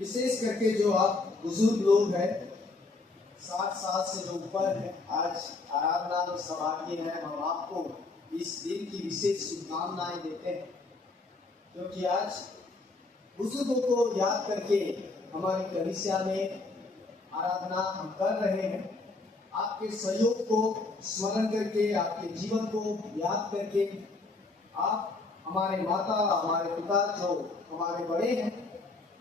विशेष करके जो आप बुजुर्ग लोग हैं, 60 साल से जो ऊपर है, आज आराधना में सहभागी हैं, हम आपको इस दिन की विशेष शुभकामनाएं देते हैं, क्योंकि आज बुजुर्गों को याद करके हमारी कलीसिया में आराधना हम कर रहे हैं। आपके सहयोग को स्मरण करके, आपके जीवन को याद करके, आप हमारे माता, हमारे पिता जो हमारे बड़े हैं,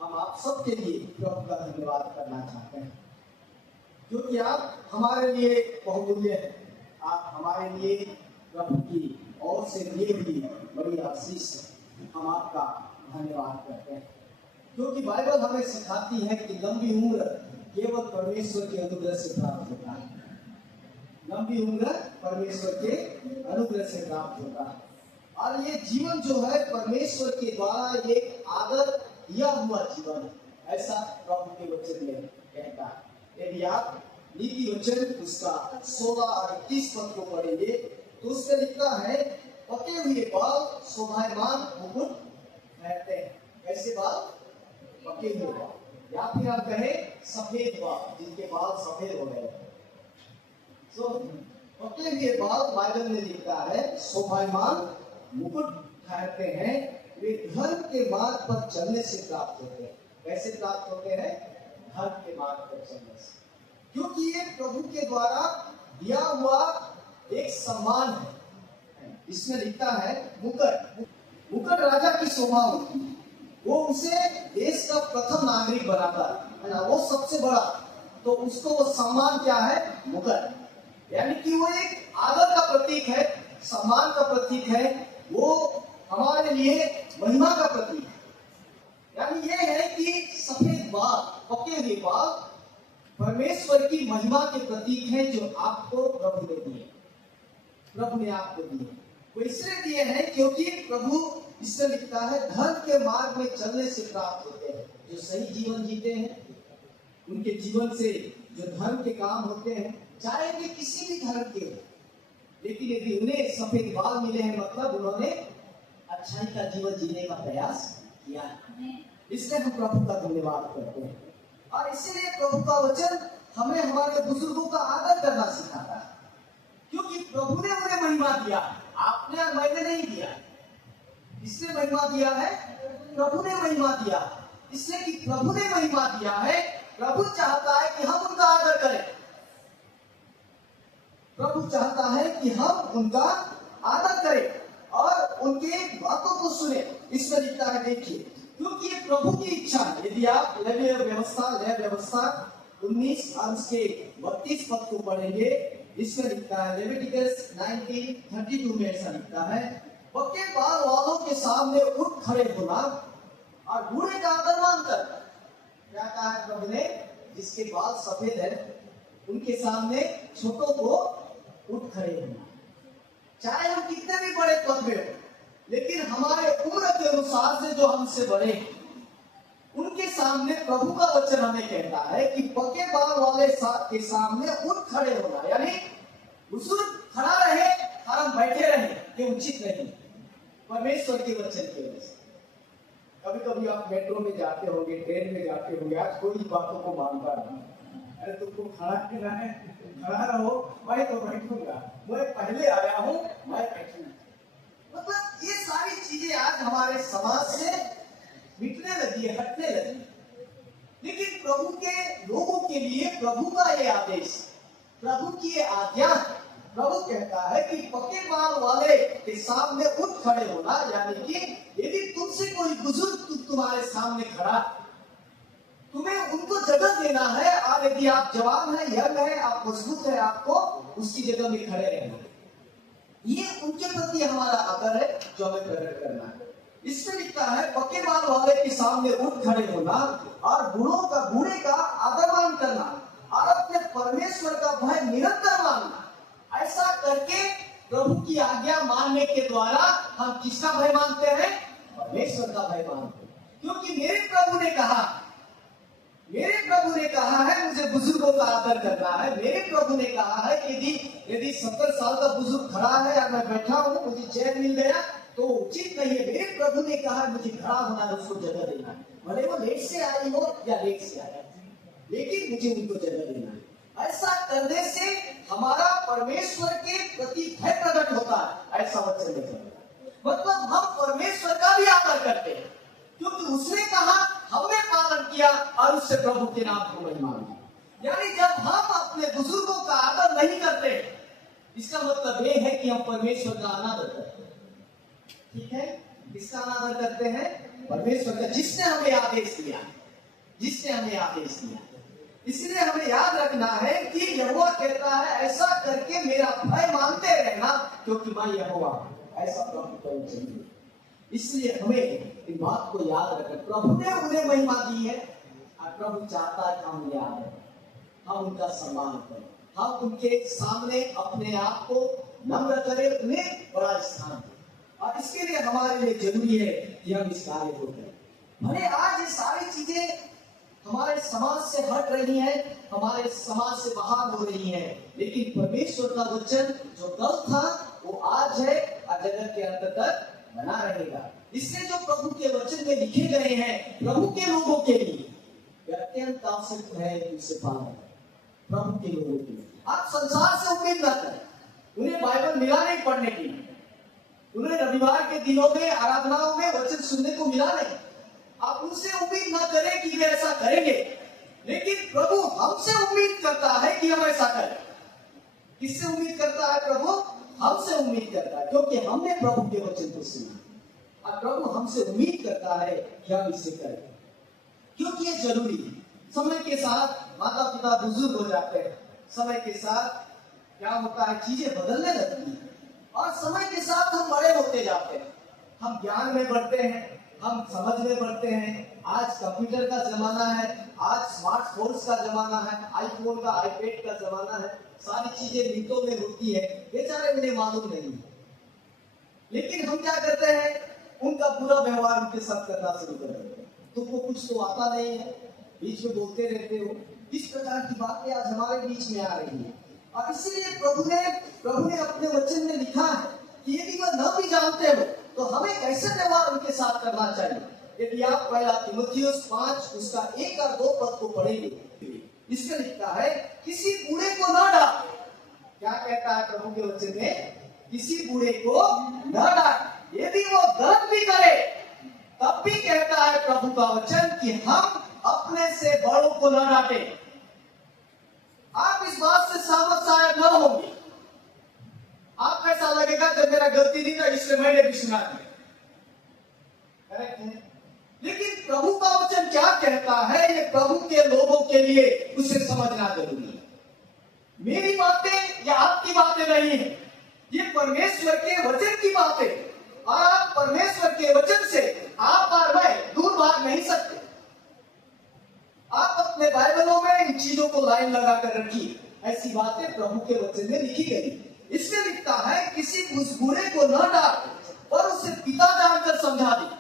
हम आप सबके लिए प्रभु का धन्यवाद करना चाहते हैं, क्योंकि आप हमारे लिए बहुमूल्य हैं। आप हमारे लिए प्रभु की ओर से लिए हुई बड़ी आशीष है। हम आपका धन्यवाद करते हैं, क्योंकि बाइबल हमें सिखाती है कि लंबी उम्र केवल परमेश्वर के अनुग्रह से प्राप्त होता है। लंबी उम्र परमेश्वर के अनुग्रह से प्राप्त होता है, और ये जीवन जो है परमेश्वर के द्वारा एक आदर दिया हुआ जीवन है, ऐसा प्रभु के वचन में कहता है। यदि आप नीति वचन उसका 16 और 31 पद को पढ़ेंगे तो उसमें लिखता है, पके हुए बाल शोभायमान मुकुट पहनते हैं। कैसे बाल? पके हुए बाल, या फिर आप कहें सफेद बाल, जिनके बाल सफेद हो गए। पके हुए बाल बाइबल में लिखता है शोभायमान मुकुट पहनते हैं, वे धर्म के मार्ग पर चलने से प्राप्त होते हैं। कैसे प्राप्त होते हैं? धर्म के मार्ग पर चलने से, क्योंकि ये प्रभु के द्वारा दिया हुआ एक सम्मान है। इसमें लिखता है मुकुट। मुकुट राजा की शोभा होती है, वो उसे देश का प्रथम नागरिक बनाता है ना, वो सबसे बड़ा, तो उसको वो सम्मान क्या है? मुकुट। यानी कि वो एक आदर का प्रतीक है, सम्मान का प्रतीक है, वो हमारे लिए महिमा का प्रतीक है। यानी ये है कि सफेद बाल, पके हुए बाल परमेश्वर की महिमा के प्रतीक हैं, जो आपको प्रभु ने दिए। प्रभु ने आपको दिए, वो इसलिए दिए हैं क्योंकि प्रभु, इससे लिखता है, धर्म के मार्ग में चलने से प्राप्त होते हैं। जो सही जीवन जीते हैं, उनके जीवन से जो धर्म के काम होते हैं, चाहे वे किसी भी धर्म के हो, लेकिन यदि उन्हें सफेद बाल मिले हैं, मतलब उन्होंने अच्छाई का जीवन जीने का प्रयास किया है। इसलिए हम प्रभु का धन्यवाद करते हैं, और इसीलिए प्रभु का वचन हमें हमारे बुजुर्गों का आदर करना सिखाता है, क्योंकि प्रभु ने उन्हें महिमा दिया, आपने और मैंने नहीं दिया। इसने महिमा दिया है, प्रभु ने महिमा दिया, इसलिए कि प्रभु ने महिमा दिया है। प्रभु चाहता है कि हम उनका आदर करें, प्रभु चाहता है कि हम उनका आदर करें और उनके बातों को सुने। इसमें लिखता है, देखिए, क्योंकि ये प्रभु की इच्छा है। यदि आप लेवीय व्यवस्था 19 और उसके 32 पद को पढ़ेंगे, इसमें लिखता है, लेविटिकस 19:32 में ऐसा लिखता है, पक्के बाल वालों के सामने उठ खड़े होना और बूढ़े का आदर मान करना। क्या कहा है प्रभु ने? जिसके बाल सफेद है उनके सामने छोटों को उठ खड़े होना। चाहे हम कितने भी बड़े पद में हो, लेकिन हमारे उम्र के अनुसार से जो हमसे बड़े, उनके सामने प्रभु का वचन हमें कहता है कि पके बाल वाले के सामने उठ खड़े होना। यानी बुजुर्ग खड़ा रहे और हम बैठे रहे, ये उचित नहीं, परमेश्वर के वचन की वजह से। कभी कभी आप मेट्रो में जाते होंगे, ट्रेन में जाते होंगे, आज कोई बातों को मानता नहीं। अरे तुमको खड़ा करना है, खड़ा रहो, मैं तो बैठूंगा, मैं पहले आया हूँ, मैं बैठूंगा। मतलब ये सारी चीजें आज हमारे समाज से मिटने लगी है, हटने लगी। लेकिन प्रभु के लोगों के लिए प्रभु का ये आदेश, प्रभु की ये आज्ञा, प्रभु कहता है कि पके बाल वाले के सामने उठ खड़े होना। यानी कि यदि तुमसे कोई बुजुर्ग तुम्हारे सामने खड़ा, तुम्हें उनको जगह देना है, और यदि आप जवान है, यंग है, आप मजबूत है, आपको उसकी जगह में खड़े रहना। ये उनके प्रति हमारा आदर है जो हमें प्रकट करना है। इसमें लिखता है, पके बाल वाले के सामने उठ खड़े होना और बूढ़े का आदर मान करना और अपने परमेश्वर का भय निरंतर मानना। ऐसा करके प्रभु की आज्ञा मानने के द्वारा हम किसका भय मानते हैं? परमेश्वर का भय मानते हैं। क्योंकि मेरे प्रभु ने कहा मेरे प्रभु ने कहा है मुझे बुजुर्गों का आदर करना है। मेरे प्रभु ने कहा है कि यदि 70 साल का बुजुर्ग खड़ा है या मैं बैठा हूँ, मुझे चेयर मिल गया तो उचित नहीं है। मेरे प्रभु ने कहा है मुझे खड़ा होना है, उसको जगह देना है, भले वो लेट से आई हो या लेट से आया, लेकिन मुझे उनको जगह देना है। ऐसा करने से हमारा परमेश्वर के प्रति भय प्रकट होता है, ऐसा वचन लिखा है। मतलब हम परमेश्वर का भी आदर करते हैं, क्योंकि उसने कहा, हमने पालन किया और उससे प्रभु के नाम को महिमा दी। यानी जब हम अपने बुजुर्गों का आदर नहीं करते, इसका मतलब ये है कि हम परमेश्वर का अनादर करते हैं। ठीक है, किसका अनादर करते हैं? परमेश्वर का, जिसने हमें आदेश दिया, जिसने हमें आदेश दिया। इसलिए हमें याद रखना है कि यहोवा कहता है ऐसा करके मेरा भय मानते रहना, क्योंकि मैं यहोवा हूं, ऐसा प्रभु को चाहिए। इसलिए हमें इन बात को याद रखें। प्रभु ने उन्हें महिमा दी है और प्रभु चाहता है हम याद रखें, हम उनका सम्मान करें, हम उनके सामने अपने आप को नम्र करें, उन्हें बड़ा स्थान दें। और इसके लिए हमारे लिए जरूरी है कि हम इस कार्य को करें। भले आज ये सारी चीजें हमारे समाज से हट रही हैं, हमारे समाज से बाहर हो रही हैं, लेकिन परमेश्वर का वचन जो कल था वो आज है और जगत के अंत तक बना रहेगा। इसलिए जो प्रभु के वचन में लिखे गए हैं प्रभु के लोगों के लिए, अत्यंत आवश्यक है कि उसे पालन करें। प्रभु के लोगों के लिए आप संसार से उम्मीद न करें, उन्हें बाइबल मिला नहीं पढ़ने के लिए, उन्हें रविवार के दिनों में आराधनाओं में वचन सुनने को मिला नहीं। आप उनसे उम्मीद न करें कि वे ऐसा करेंगे, लेकिन प्रभु हमसे उम्मीद करता है कि हम ऐसा करें। किससे उम्मीद करता है प्रभु? हमसे उम्मीद करता है, क्योंकि हमने प्रभु के वचन को सुना और प्रभु हमसे उम्मीद करता है कि हम इसे करें, क्योंकि ये जरूरी है। समय के साथ माता पिता बुजुर्ग हो जाते हैं, समय के साथ क्या होता है, चीजें बदलने लगती हैं और समय के साथ हम बड़े होते जाते हैं, हम ज्ञान में बढ़ते हैं, हम समझ में बढ़ते हैं। आज कंप्यूटर का जमाना है, आज स्मार्टफोन्स का जमाना है, आईफोन का, आईपैड का जमाना है, सारी चीजें मिनटों में होती है, बेचारे उन्हें मालूम नहीं है। लेकिन हम क्या करते हैं, उनका पूरा व्यवहार उनके साथ करना शुरू कर देते हैं। तुमको कुछ तो आता नहीं है, बीच में बोलते रहते हो। इस प्रकार की बातें आज हमारे बीच में आ रही है और इसीलिए प्रभु ने अपने वचन में लिखा है कि यदि वह न भी जानते हो तो हमें कैसे व्यवहार उनके साथ करना चाहिए। यदि आप पहला तीमुथियुस 5 उसका 1 और 2 पद को पढ़ेंगे, इसमें लिखा है किसी बूढ़े को न डांट। क्या कहता है प्रभु के वचन में? किसी बूढ़े को न डांट, यदि वो गलत भी करे तब भी कहता है प्रभु का वचन कि हम अपने से बड़ों को न डांटे। आप इस बात से सहमत शायद न होंगे, आपको ऐसा लगेगा जब मेरा गलती नहीं था इसलिए मैंने भी सुना दिया, करेक्ट है। लेकिन प्रभु का वचन क्या कहता है, ये प्रभु के लोगों के लिए उसे समझना जरूरी है। मेरी बातें या आपकी बातें नहीं है, ये परमेश्वर के वचन की बातें। और आप परमेश्वर के वचन से आप और मैं दूर भाग नहीं सकते। आप अपने बाइबलों में इन चीजों को लाइन लगा कर रखिए, ऐसी बातें प्रभु के वचन में लिखी गई। इसमें लिखता है किसी बूढ़े को न डांट पर उसे पिता जानकर समझा दे।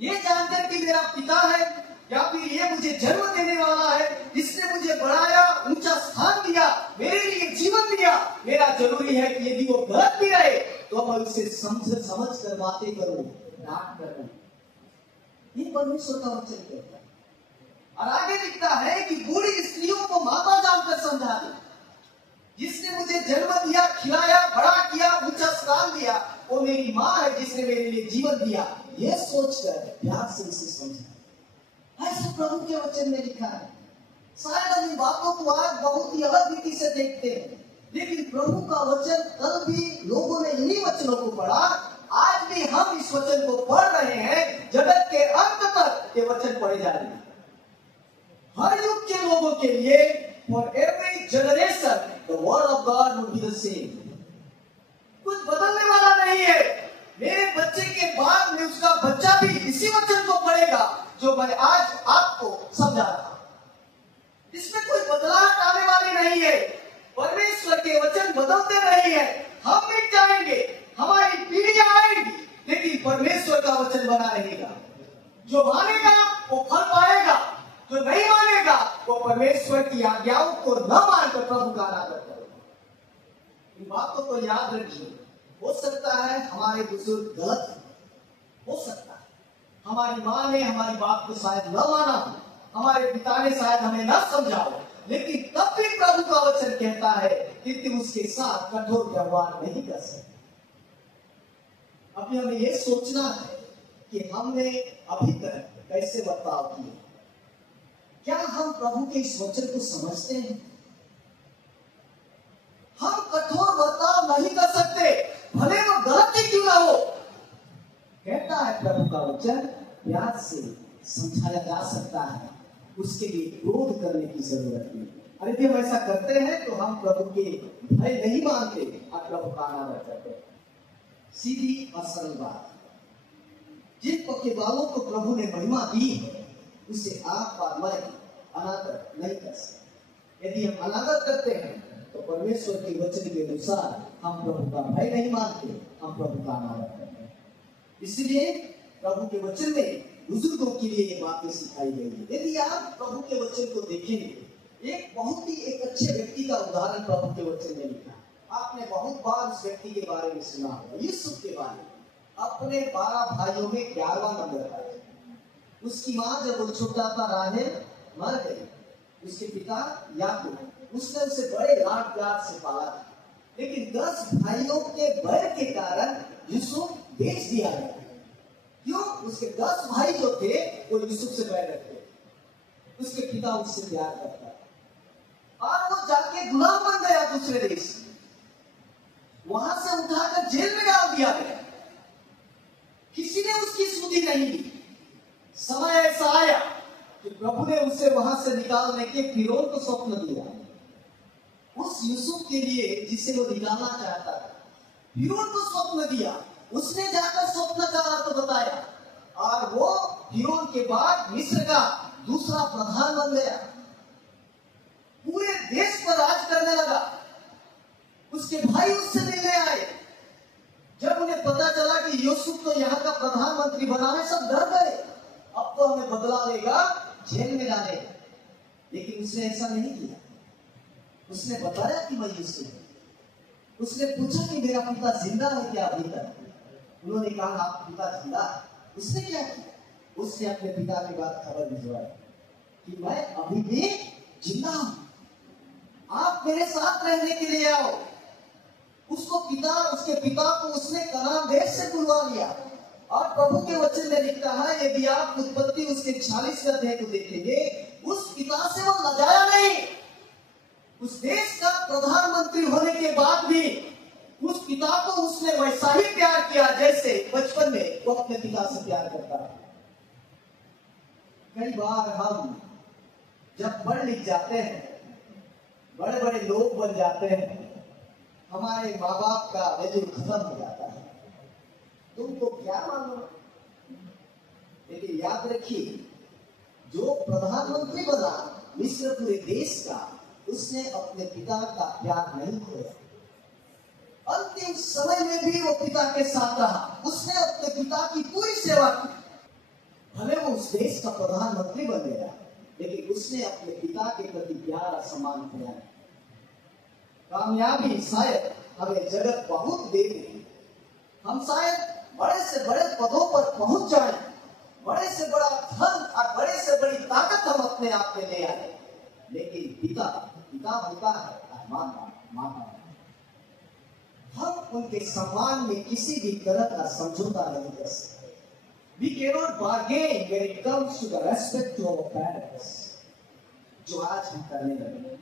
ये जानकर कि मेरा पिता है या फिर ये मुझे जन्म देने वाला है, इसने मुझे बढ़ाया, ऊंचा स्थान दिया, मेरे लिए जीवन दिया, मेरा जरूरी है कि यदि वो गलत भी रहे तो मैं उसे समझ कर बातें करूं, डांट करूं। ये परमेश्वर का वचन कहता है। और आगे लिखता है कि बूढ़ी स्त्रियों को माता जानकर समझा दे। जिसने मुझे जन्म दिया, खिलाया, बड़ा किया, ऊंचा स्थान दिया, वो मेरी माँ है जिसने मेरे लिए जीवन दिया। ये सोचकर प्यार से उसे समझा। ऐसा प्रभु के वचन में लिखा है। शायद हम इन बातों को आज बहुत ही अलग रीति से देखते हैं, लेकिन प्रभु का वचन कल भी लोगों ने इन्हीं वचनों को पढ़ा, आज भी हम इस वचन को पढ़ रहे हैं। जगत के अंत तक ये वचन पढ़े जा रहे हैं। हर युग के लोगों के लिए, for every generation, the word of God would be the same. कुछ बदलने वाला नहीं है। मेरे बच्चे के बाद में उसका बच्चा भी इसी वचन को पढ़ेगा जो मैं आज आपको समझा रहा। इसमें कोई बदलाव आने वाली नहीं है। परमेश्वर के वचन बदलते नहीं है। हम मिट जाएंगे, हमारी पीढ़ियां आएंगी, लेकिन परमेश्वर का वचन बना रहेगा। जो मानेगा वो फल पाएगा, जो नहीं परमेश्वर की आज्ञाओं को न मानकर प्रभु का अनादर करो। इन बातों को याद रखिए। हो सकता है हमारे बुजुर्ग गलत हो सकता है, हमारी माँ ने हमारी बात को शायद न माना हो, हमारे पिता ने शायद हमें न समझा हो, लेकिन तब भी प्रभु का वचन कहता है कि तुम उसके साथ कठोर व्यवहार नहीं कर सकते। अभी हमें यह सोचना है कि हमने अभी तक कैसे बर्ताव किया। क्या हम प्रभु के इस वचन को समझते हैं? हम कठोर बर्ताव नहीं कर सकते, भले वो गलत ही क्यों ना हो। कहता है प्रभु का वचन, प्यार से समझाया जा सकता है, उसके लिए क्रोध करने की जरूरत नहीं। अरे जब ऐसा करते हैं तो हम प्रभु के भय नहीं मानते और प्रभु का अनादर करते हैं। सीधी और सरल बात। जिन पक्के बालों को प्रभु ने महिमा दी है, उसे आप और मैं अनादर नहीं कर सकते। यदि हम अनादर करते हैं तो परमेश्वर के वचन के अनुसार हम प्रभु का भय नहीं मानते, हम प्रभु का अनादर करते हैं। इसलिए प्रभु के वचन में बुजुर्गों के लिए ये बातें सिखाई गई है। यदि आप प्रभु के वचन को देखेंगे, एक बहुत ही एक अच्छे व्यक्ति का उदाहरण प्रभु के वचन में लिखा। आपने बहुत बार उस व्यक्ति के बारे में सुना होगा, यूसुफ के बारे में। अपने 12 भाइयों में 11वां नंबर था। उसकी माँ जब वो छोटा था राहेल मर गई। उसके पिता याकूब, उसने उसे बड़े लाड प्यार से पाला था, लेकिन 10 भाइयों के बैर के कारण यूसुफ बेच दिया गया। क्यों? उसके 10 भाई जो थे वो यूसुफ से बैर रखते थे। उसके पिता उससे प्यार करता था और वो जाके गुलाम बन गया दूसरे देश में। वहां से उठाकर जेल में डाल दिया गया। किसी ने उसकी सुधी नहीं ली। समय ऐसा आया कि प्रभु ने उसे वहां से निकालने के फिरौन को स्वप्न दिया। उस यूसुफ के लिए जिसे वो निकालना चाहता था, फिरौन को स्वप्न दिया। उसने जाकर स्वप्न का अर्थ बताया और वो फिरौन के बाद मिस्र का दूसरा प्रधान बन गया। पूरे देश पर राज करने लगा। उसके भाई उससे मिलने आए। जब उन्हें पता चला कि यूसुफ तो यहाँ का प्रधानमंत्री बना है, सब डर गए। अब तो हमें बदला लेगा, जेल में डालेगा। लेकिन उसने ऐसा नहीं किया। उसने बताया कि मैं यूसुफ हूं। उसने पूछा कि मेरा पिता जिंदा है क्या अभी तक? उन्होंने कहा आपका पिता जिंदा है। उसने क्या किया? उसने अपने पिता के बाद खबर भिजवाई कि मैं अभी भी जिंदा हूं, आप मेरे साथ रहने के लिए आओ। उसके पिता को उसने कनान देश से बुलवा लिया। और प्रभु के वचन में लिखता है, यदि आप उत्पत्ति उसके 46 अध्याय को देखेंगे, उस पिता से वो लजाया नहीं। उस देश का प्रधानमंत्री होने के बाद भी उस पिता को उसने वैसा ही प्यार किया जैसे बचपन में वो अपने पिता से प्यार करता था। कई बार हम जब पढ़ लिख जाते हैं, बड़े बड़े लोग बन जाते हैं, हमारे माँ बाप का वैल्यू खत्म हो जाता है। तुमको क्या मालूम? लेकिन याद रखिए, जो प्रधानमंत्री बना मिस्र पूरे देश का, उसने अपने पिता का प्यार नहीं खोया। अंतिम समय में भी वो पिता के साथ रहा। उसने अपने पिता की पूरी सेवा की। भले वो उस देश का प्रधानमंत्री बन गया, लेकिन उसने अपने पिता के प्रति प्यार और सम्मान किया। कामयाबी शायद हमें जगत बहुत दे देगी। हम शायद बड़े से बड़े पदों पर पहुंच जाएं, बड़े से बड़ा धन और बड़े से बड़ी ताकत हम अपने आप में ले आए, लेकिन पिता होता है माता। हम उनके सम्मान में किसी भी तरह का समझौता नहीं कर सकते। We cannot bargain when it comes to the respect to our parents, जो आज हम करने लगे।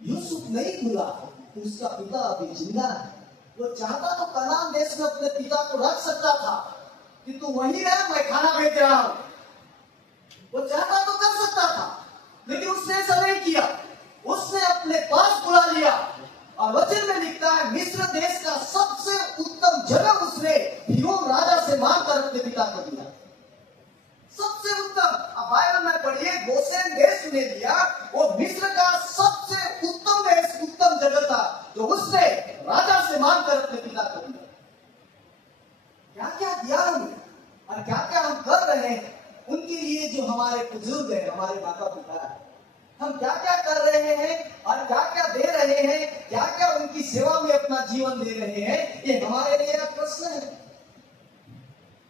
यूसुफ नहीं भूला कि उसका पिता अभी जिंदा है। वो चाहता तो कनान देश में अपने पिता को रख सकता था कि तू वहीं रह, मैं खाना भेज रहा हूं। वो चाहता तो कर सकता था, लेकिन उसने ऐसा नहीं किया। उसने अपने पास बुला लिया और वचन में लिखता है, मिस्र देश का सबसे उत्तम जगह उसने फिरौन राजा से मांगकर अपने पिता को दिया। सबसे उत्तम। अब बाइबल में पढ़िए, गोसेन देश ने दिया। वो मिस्र का सबसे उत्तम देश, उत्तम जगह था, जो उसने राजा से मांगकर अपने पिता को दिया। क्या क्या दिया हमने और क्या क्या हम कर रहे हैं उनके लिए, जो हमारे बुजुर्ग हैं, हमारे माता पिता है। हमारे लिए अब प्रश्न है।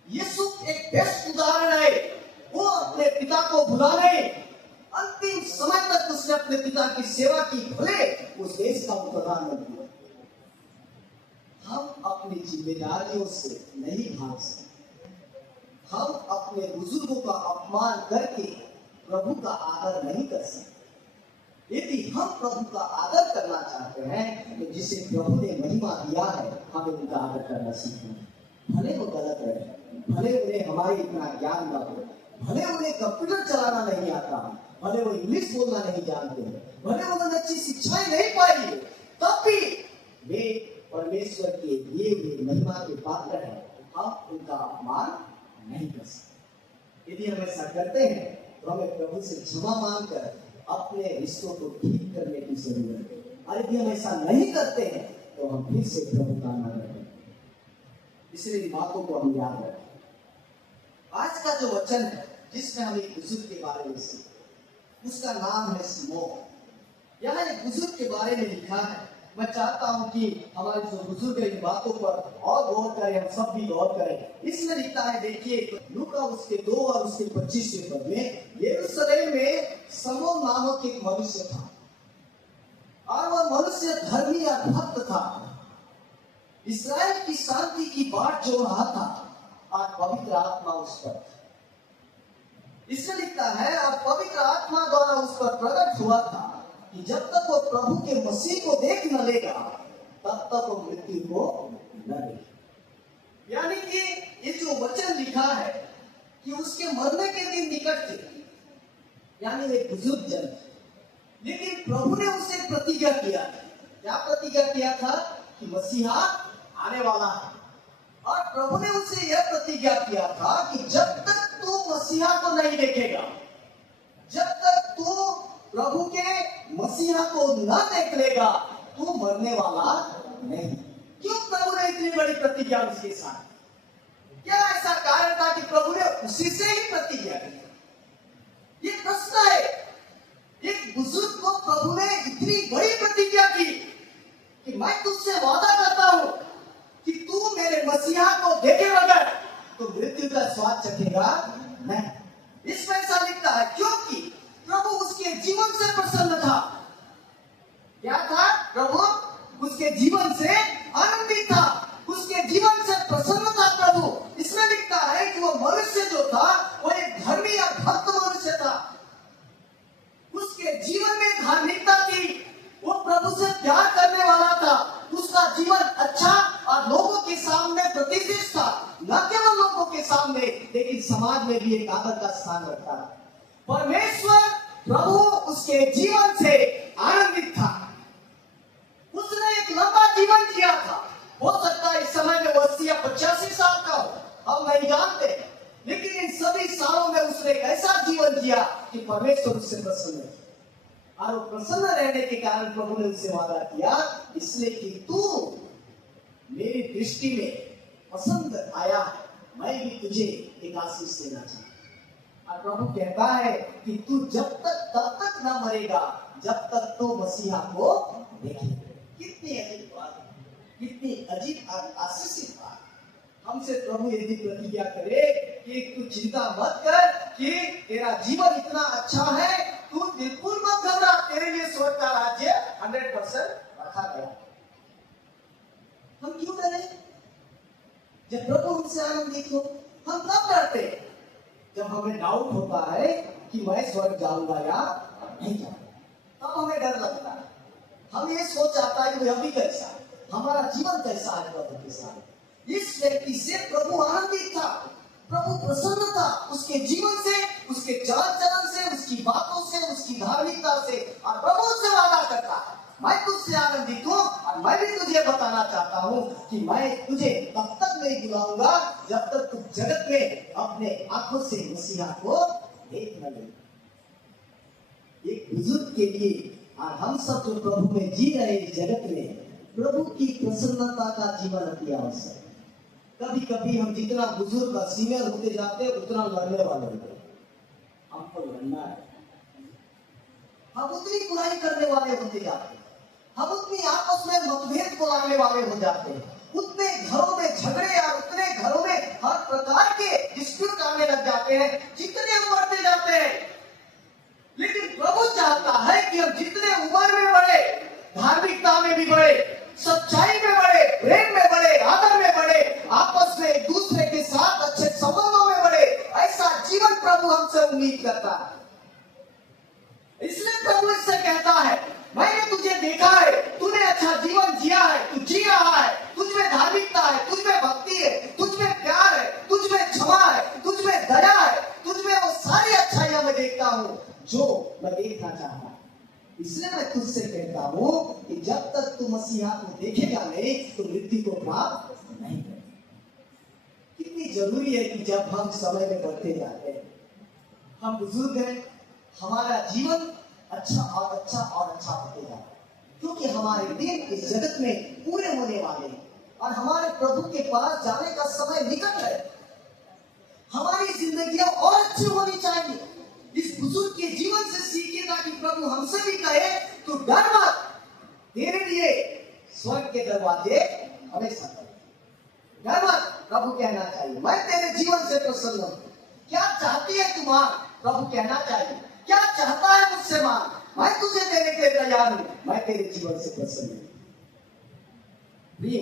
यीशु एक बेस्ट उदाहरण है। वो अपने पिता को भुला नहीं, अंतिम समय तक उसने अपने पिता की सेवा की, भले उस देश का प्रधानमंत्री। हम अपनी जिम्मेदारियों से नहीं भाग सकते। हम अपने बुजुर्गों का अपमान करके प्रभु का आदर नहीं कर सकते। यदि हम प्रभु का आदर करना चाहते हैं तो जिसे प्रभु ने महिमा दिया है, हमें उनका आदर करना सीखना। भले वो गलत है, भले उन्हें हमारे इतना ज्ञान न हो, भले उन्हें कंप्यूटर चलाना नहीं आता, भले वो इंग्लिश बोलना नहीं जानते, भले उन्होंने अच्छी शिक्षाएं नहीं पाई, तब भी वे परमेश्वर के दिए हुए महिमा के पात्र हैं। हम उनका अपमान नहीं कर सकते। यदि हम ऐसा करते हैं तो हमें प्रभु से क्षमा मांगकर अपने रिश्तों को ठीक करने की जरूरत है। और यदि हम ऐसा नहीं करते हैं तो हम फिर से प्रभु का नाम रखें। इसलिए इन बातों को हम याद रखें। आज का जो वचन है जिसमें हम एक बुजुर्ग के बारे में सीखते, उसका नाम है सिमोन। यहाँ एक बुजुर्ग के बारे में लिखा है। मैं चाहता हूं कि हमारे जो बुजुर्ग इन बातों पर और गौर करें, हम सब भी गौर करें। इसमें लिखा है, देखिए लूका उसके 2 और उसके 25वें पद में, यरूशलेम में समोन नामक एक मनुष्य था और वह मनुष्य धर्मी और भक्त था, इस्राएल की शांति की बाट जो रहा था और पवित्र आत्मा उस पर। इसमें लिखता है, और पवित्र आत्मा द्वारा उस पर प्रकट हुआ था कि जब तक वो प्रभु के मसीह को देख न लेगा तब तक वो मृत्यु को न देखे। यानी कि ये जो वचन लिखा है कि उसके मरने के दिन निकट थे, यानी वे बुजुर्ग जन थे। लेकिन प्रभु ने उसे प्रतिज्ञा किया। क्या प्रतिज्ञा किया था? कि मसीहा आने वाला है। और प्रभु ने उसे यह प्रतिज्ञा किया था कि जब तक तू मसीहा को नहीं देखेगा, जब तक तू प्रभु के मसीहा को न देख लेगा, तू मरने वाला नहीं। क्यों प्रभु ने इतनी बड़ी प्रतिज्ञा उसके साथ? क्या ऐसा कारण था कि प्रभु ने उसी से ही प्रतिज्ञा की? ये प्रश्न है। एक बुजुर्ग को प्रभु ने इतनी बड़ी प्रतिज्ञा की कि मैं तुझसे वादा करता हूं कि तू मेरे मसीहा को देखे बगैर तो मृत्यु का स्वाद चखेगा नहीं। इसमें ऐसा लिखता है क्योंकि प्रभु उसके जीवन से प्रसन्न था। क्या था? प्रभु उसके जीवन से आनंदित था, उसके जीवन से प्रसन्न था प्रभु। इसमें लिखता है कि वो मनुष्य जो था वो एक धर्मी और भक्त मनुष्य था। उसके जीवन में धार्मिकता थी, वो प्रभु से प्यार करने वाला था। उसका जीवन अच्छा और लोगों के सामने प्रतिष्ठित था, न केवल लोगों के सामने लेकिन समाज में भी एक आदर का स्थान रखता था। परमेश्वर प्रभु उसके जीवन से आनंदित था। उसने एक लंबा जीवन जिया था। हो सकता है इस समय में 80 या 85 साल का हो, हम नहीं जानते, लेकिन इन सभी सालों में उसने एक ऐसा जीवन जिया कि परमेश्वर उससे प्रसन्न है। और वो प्रसन्न रहने के कारण प्रभु ने उससे वादा किया, इसलिए कि तू मेरी दृष्टि में पसंद आया, मैं भी तुझे एक आशीष देना चाहता हूं। और प्रभु कहता है कि तू जब तक तब तक ना मरेगा जब तक तू मसीहा को देखेगा। कितनी अजीब बात, कितनी अजीब आशीषित बात। हमसे प्रभु यदि प्रतिज्ञा करे कि तू चिंता मत कर कि तेरा जीवन इतना अच्छा है, तू बिल्कुल मत घबरा, तेरे लिए स्वर्ग का राज्य 100% रखा गया। हम क्यों डरे? जब प्रभु हमसे आनंदित हो, हम कब डरते? जब हमें डाउट होता है कि मैं स्वर्ग जाऊंगा या नहीं जाऊंगा, तब हमें डर लगता है। हम ये सोच आता है कि अभी कैसा, हमारा जीवन कैसा है प्रभु के साथ। इस व्यक्ति से प्रभु आनंदित था, प्रभु प्रसन्न था उसके जीवन से, उसके चाल चलन से, उसकी बातों से, उसकी धार्मिकता से। और प्रभु उससे वादा करता है, मैं तुझसे आनंदित हूँ और मैं भी तुझे बताना चाहता हूँ कि मैं तुझे तब तक नहीं बुलाऊंगा जब तक तू जगत में अपने आंखों से मसीहा को देख न ले। एक बुजुर्ग के लिए और हम सब जो प्रभु में जी रहे इस जगत में, प्रभु की प्रसन्नता का जीवन अति आवश्यक है। कभी कभी हम जितना बुजुर्ग और सीनियर होते जाते हैं उतना लड़ने वाले होते हैं। हमको लड़ना है, हम उतनी बुराई करने वाले होते जाते हैं, हम उतनी आपस में मतभेद को लाने वाले हो जाते हैं, उतने घरों में झगड़े और उतने घरों में हर प्रकार के डिस्प्यूट आने लग जाते हैं, जितने हम बढ़ते जाते हैं। लेकिन प्रभु चाहता है कि हम जितने उम्र में बढ़े, धार्मिकता में भी बढ़े, सच्चाई में बढ़े, प्रेम में बढ़े, आदर में बढ़े, आपस में एक दूसरे के साथ अच्छे संबंधों में बढ़े, ऐसा जीवन प्रभु हमसे उम्मीद करता है। इसलिए प्रभु इससे कहता है, मैंने तुझे देखा है, तूने अच्छा जीवन जिया है, तू जी रहा है, तुझमें धार्मिकता है, तुझमें भक्ति है, तुझमें प्यार है, तुझमें क्षमा है, तुझमें दया है, तुझमें वो सारी अच्छाइयां मैं देखता हूं जो मैं देखना चाहता हूं। इसलिए मैं तुझसे कहता हूं कि जब तक तू मसीहा को देखेगा नहीं तो मृत्यु को प्राप्त नहीं करेगा। कितनी जरूरी है कि जब हम समय में बढ़ते जाते हैं, हम बुजुर्ग हैं, हमारा जीवन अच्छा और अच्छा और अच्छा होते जाता है, क्योंकि हमारे दिन इस जगत में पूरे होने वाले हैं और हमारे प्रभु के पास जाने का समय निकट है। हमारी जिंदगियां और अच्छी होनी चाहिए। इस बुजुर्ग के जीवन से सीखिए ताकि प्रभु हमसे भी कहे, तू डर मत, तेरे लिए स्वर्ग के दरवाजे हमेशा खुले। डर मत, प्रभु कहना चाहिए, मैं तेरे जीवन से प्रसन्न हूं। क्या चाहती है तू मां? प्रभु कहना चाहिए, क्या चाहता है मुझसे मां? मैं तुझे देने के लिए तैयार हूं, मैं तेरे जीवन से प्रसन्न हूं। प्रिय,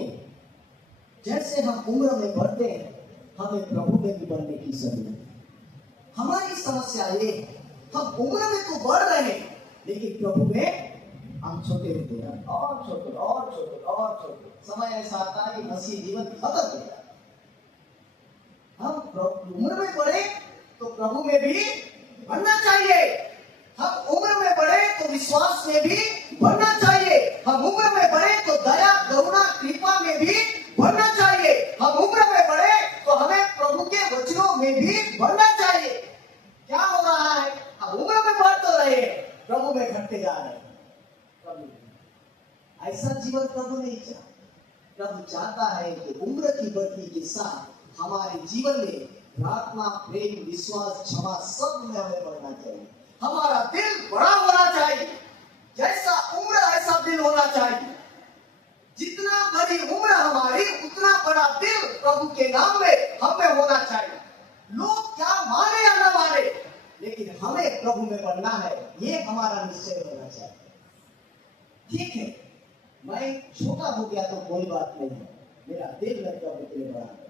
जैसे हम उम्र में बढ़ते हैं, हमें प्रभु में भी बढ़ने की जरूरत है। हमारी समस्या ये, हम उम्र में तो बढ़ रहे हैं, लेकिन प्रभु में हम छोटे होते हैं, और छोटे और छोटे और छोटे। समय ऐसा आता है कि मसीह जीवन खत्म हो जाता है। हम उम्र में बढ़े तो प्रभु में भी बढ़ना चाहिए। हम उम्र में बढ़े तो विश्वास में भी बढ़ना चाहिए। हम उम्र में बढ़े तो दया, करुणा, कृपा में भी बढ़ना चाहिए। हम उम्र में बढ़े तो हमें प्रभु के वचनों में भी बढ़ना चाहिए। क्या हो रहा है? हम उम्र में बढ़ तो रहे हैं, प्रभु में घटते जा रहे हैं। ऐसा जीवन प्रभु नहीं चाहता। प्रभु चाहता है कि उम्र की बढ़ती के साथ हमारे जीवन में प्रार्थना, प्रेम, विश्वास, क्षमा सब में हमें बढ़ना चाहिए। हमारा दिल बड़ा होना चाहिए, जैसा उम्र ऐसा दिल होना चाहिए। जितना बड़ी उम्र हमारी, उतना बड़ा दिल प्रभु के नाम में हमें होना चाहिए। लोग क्या माने या न माने, लेकिन हमें प्रभु में बढ़ना है, ये हमारा निश्चय होना चाहिए। ठीक है, मैं छोटा हो गया तो कोई बात नहीं है, मेरा दिल में प्रभु के लिए बड़ा है।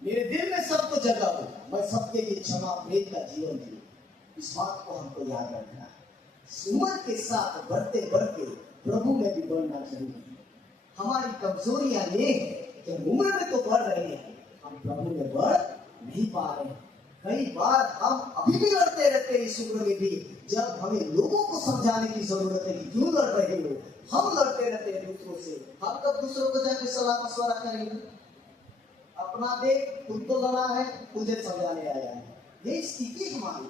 मेरे दिल में सबको जगह हो, मैं सबके लिए क्षमा, प्रेम का जीवन जीऊं। इस बात को हमको याद रखना है। उम्र के साथ बढ़ते बढ़ते प्रभु में भी बढ़ना जरूरी है। हमारी कमजोरियां ये है कि उम्र में तो बढ़ रहे हैं, हम प्रभु में बढ़ नहीं पा रहे हैं। कई बार हम अभी भी लड़ते रहते हैं इस उम्र में भी, जब हमें लोगों को समझाने की जरूरत है कि क्यों लड़ रहे हो। हम लड़ते रहते हैं दूसरों से। हम तब दूसरों को जाके सलाह मशवरा करेंगे? अपना देख, खुद को लड़ा है, तुझे समझाने आया है। ये स्थिति हमारी,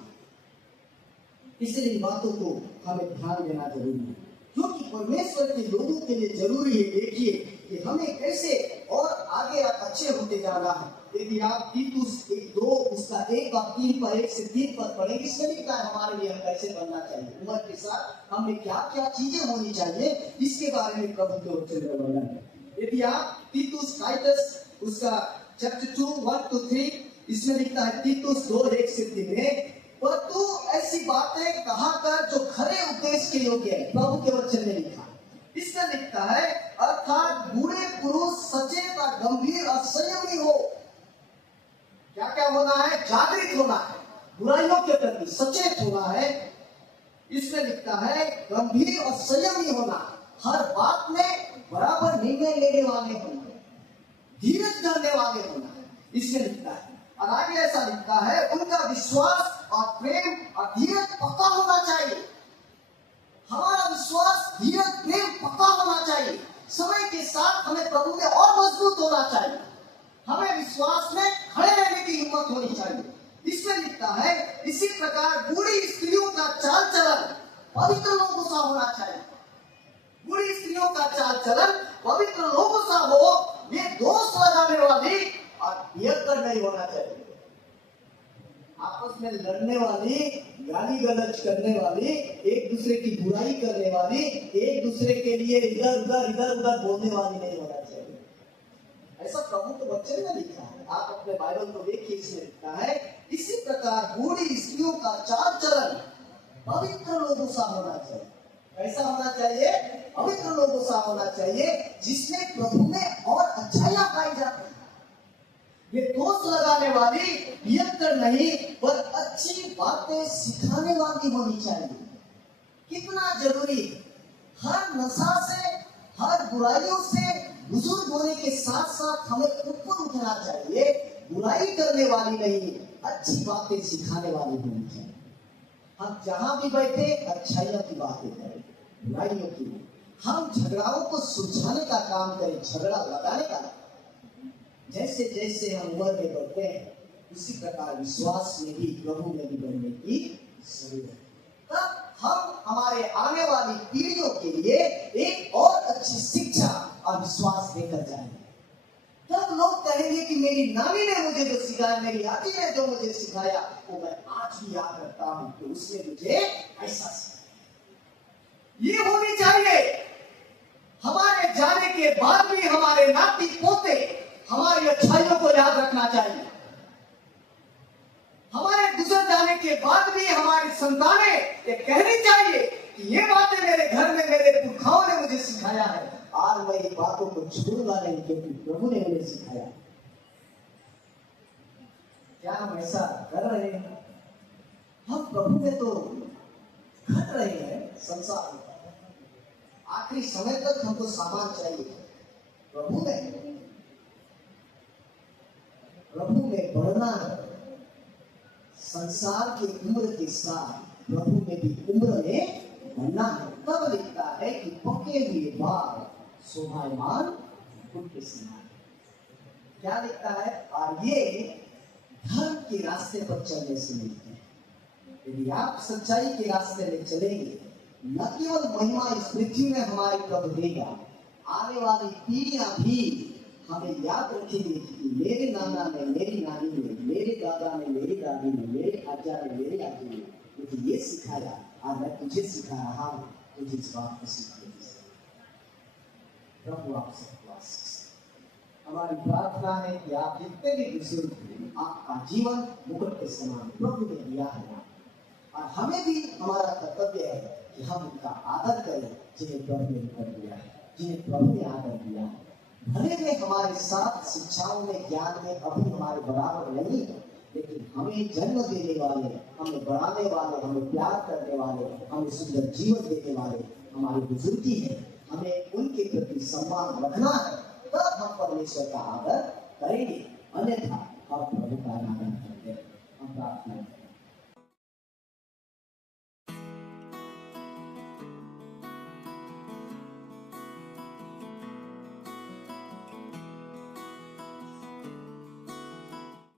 इसलिए बातों को हमें ध्यान देना जरूरी है, क्योंकि परमेश्वर के लोगों के लिए जरूरी है। देखिए कि हमें कैसे और आगे अच्छे होते जाना है। यदि आप तीतुस 1:2 उसका 1 और 3 पर 1 से 3 पद पढ़ेंगे, इसमें लिखा है हमारे लिए हम कैसे बनना चाहिए, उम्र के साथ हमें क्या क्या चीजें होनी चाहिए, इसके बारे में प्रभु के वचन में वर्णन है। यदि आप तीतुस टाइटस उसका चैप्टर 2 1 to 3, इसमें लिखता है तीतुस 2 1 से 3 में, पर तू ऐसी बातें कहा कर जो खरे उपदेश के योग्य है। प्रभु के वचन में लिखा, इसमें लिखता है अर्थात बूढ़े पुरुष सचेत और गंभीर और संयमी हो। क्या क्या होना है? जागृत होना है, बुराइयों के प्रति सचेत होना है। इसमें लिखता है गंभीर और संयमी होना, हर बात में बराबर निर्णय लेने वाले होना, धीरज धरने वाले होना। इसमें लिखता है, और आगे ऐसा लिखता है उनका विश्वास और प्रेम और धीरज पक्का होना चाहिए। हमारा विश्वास, धीरज, प्रेम पक्का होना चाहिए। समय के साथ हमें प्रभु में और मजबूत होना चाहिए। हमें विश्वास में खड़े रहने की हिम्मत होनी चाहिए। इसमें लिखता है इसी प्रकार बूढ़ी स्त्रियों का चाल चलन पवित्र लोगों सा होना चाहिए। बूढ़ी स्त्रियों का चाल चलन पवित्र लोगों सा हो, ये दोष लगाने वाली और पियक्कड़ नहीं होना चाहिए। आपस में लड़ने वाली, गाली गलौज करने वाली, एक दूसरे की बुराई करने वाली, एक दूसरे के लिए इधर उधर बोलने वाली नहीं होना चाहिए। ऐसा प्रभु तो वचन में लिखा है। आप अपने बाइबल को देखिए, इसमें लिखा है इसी प्रकार बूढ़ी स्त्रियों का चाल चलन पवित्र लोगों सा होना चाहिए। कैसा होना चाहिए? पवित्र लोगों सा होना चाहिए, जिसमें प्रभु में और अच्छाइयां पाई जाती है। ये दोष लगाने वाली नियंत्रण नहीं, पर अच्छी बातें सिखाने वाली होनी चाहिए। कितना जरूरी है। हर नशा से, हर बुराइयों से बुजुर्ग होने के साथ साथ हमें ऊपर उठना चाहिए। बुराई करने वाली नहीं, अच्छी बातें सिखाने वाली होनी चाहिए। हम जहां भी बैठे अच्छाइयों की बातें करें, बुराइयों की नहीं। हम झगड़ाओं को सुलझाने का काम करें, झगड़ा लगाने का। जैसे जैसे हम उम्र में बढ़ते हैं, उसी प्रकार विश्वास में भी, प्रभु में भी बढ़ने की जरूरत है। तब हम हमारे आने वाली पीढ़ियों के लिए एक और अच्छी शिक्षा और विश्वास देकर जाएंगे। तब लोग कहेंगे कि मेरी नानी ने मुझे जो सिखाया, मेरी आजी ने जो मुझे सिखाया, वो मैं आज भी याद रखता हूं कि उसने मुझे ऐसा सिखाया। ये होनी चाहिए। हमारे जाने के बाद भी हमारे नाती पोते हमारी अच्छाइयों को याद रखना चाहिए। हमारे गुजर जाने के बाद भी हमारी संतानें ये कहनी चाहिए कि ये बातें मेरे घर में मेरे पुरखाओं ने मुझे सिखाया है, और मैं इन बातों को छोड़ूंगा नहीं, क्योंकि प्रभु ने मुझे सिखाया। क्या हम ऐसा कर रहे हैं? हम प्रभु में तो घट रहे हैं संसार में। आखिरी समय तक हमको सामान चाहिए। प्रभु में बढ़ना है। संसार की उम्र के साथ प्रभु में भी उम्र में बढ़ना है। तब लिखता है कि पके हुए बाल शोभायमान फूल के समान। क्या लिखता है? और ये धर्म के रास्ते पर चलने से मिलते हैं। यदि आप सच्चाई के रास्ते में चलेंगे, न केवल महिमा इस पृथ्वी में हमारी प्रभु देगा, आने वाली पीढ़ियां भी हमें याद रखेंगे कि मेरे नाना ने, मेरी नानी ने, मेरे दादा ने, मेरी दादी ने, मेरे आजा ने, मेरे आजी ने मुझे ये सिखाया, और मैं तुझे सिखा रहा हूँ, तुझे इस बात को सीखने। प्रभु आप सबको आशीष। हमारी प्रार्थना है कि आप जितने भी बुजुर्ग, आपका जीवन मुकुट के समान प्रभु ने दिया है, और हमें भी हमारा कर्तव्य है कि हम उनका आदर करें, जिन्हें प्रभु ने कर दिया है, जिन्हें प्रभु ने आदर दिया है। भले में हमारे साथ शिक्षाओं में, ज्ञान में अभी हमारे बराबर नहीं है, लेकिन हमें जन्म देने वाले, हमें बढ़ाने वाले, हमें प्यार करने वाले, हमें सुंदर जीवन देने वाले हमारे बुजुर्ग हैं। हमें उनके प्रति सम्मान रखना है, तब हम परमेश्वर का आदर करेंगे। अन्यथा हम प्रभु का आदर करते हैं। हम प्रार्थना